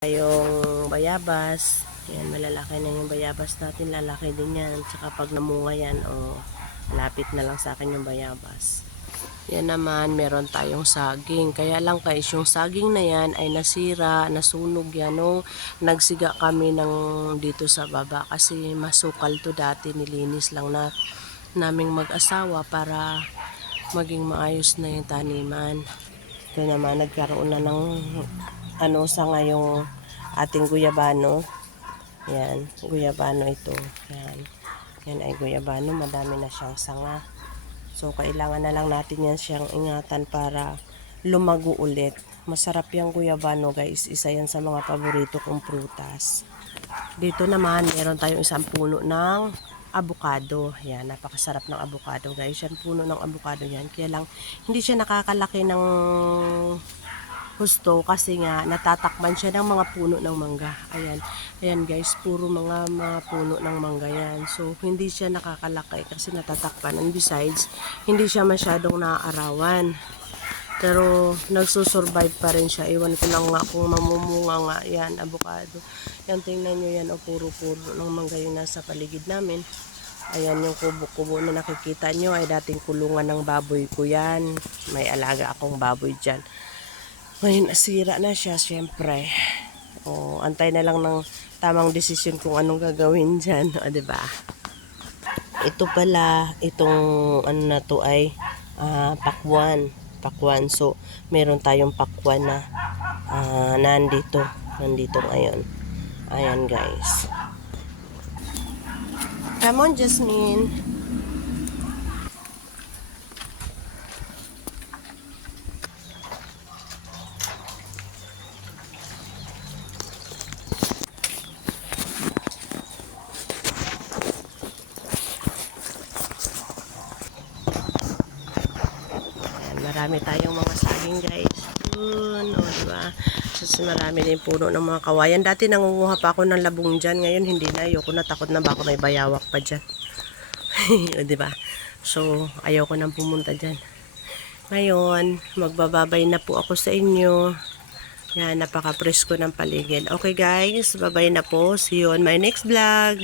Yung bayabas, yan, malalaki na yung bayabas natin, lalaki din yan. Tsaka pag namunga yan, lapit na lang sa akin yung bayabas. Yan naman, meron tayong saging. Kaya lang guys, yung saging na yan ay nasira, nasunog yan nung nagsiga kami dito sa baba. Kasi masukal to dati, nilinis lang naming mag-asawa para maging maayos na yung taniman. Ito naman, nagkaroon na ng sa ngayong ating guyabano. Yan, guyabano ito. Yan ay guyabano, madami na siyang sanga. So, kailangan na lang natin yan siyang ingatan para lumago ulit. Masarap yung guyabano guys, isa yan sa mga paborito kong prutas. Dito naman, meron tayong isang puno ng avocado. Yan, napakasarap ng avocado guys. Yan, puno ng avocado yan. Kaya lang, hindi siya nakakalaki ng husto kasi nga natatakpan siya ng mga puno ng mangga. Ayan guys, puro mga puno ng mangga yan. So, hindi siya nakakalaki kasi natatakpan. And besides, hindi siya masyadong naaarawan. Pero, nagsusurvive pa rin siya. Iwan ko lang nga kung mamumunga nga. Yan, avocado. Yan, tingnan nyo yan. Puro-puro ng mangga yung nasa paligid namin. Ayan, yung kubo-kubo na nakikita nyo ay dating kulungan ng baboy ko yan. May alaga akong baboy dyan. Ngayon, nasira na siya, syempre. Antay na lang ng tamang desisyon kung anong gagawin dyan. Diba? Ito pala, itong na to ay pakwan. So, meron tayong pakwan na nandito ngayon. Ayan, guys. Come on, Jasmine. Marami tayong mga saging guys. Yun, diba? So, marami din puno ng mga kawayan. Dati nangunguha pa ako ng labong dyan. Ngayon hindi na. Ayoko na. Takot na baka may bayawak pa dyan. Diba? So, ayoko nang pumunta dyan. Ngayon, magbababay na po ako sa inyo. Yan, napaka-presko ng paligid. Okay guys, babay na po. See you on my next vlog.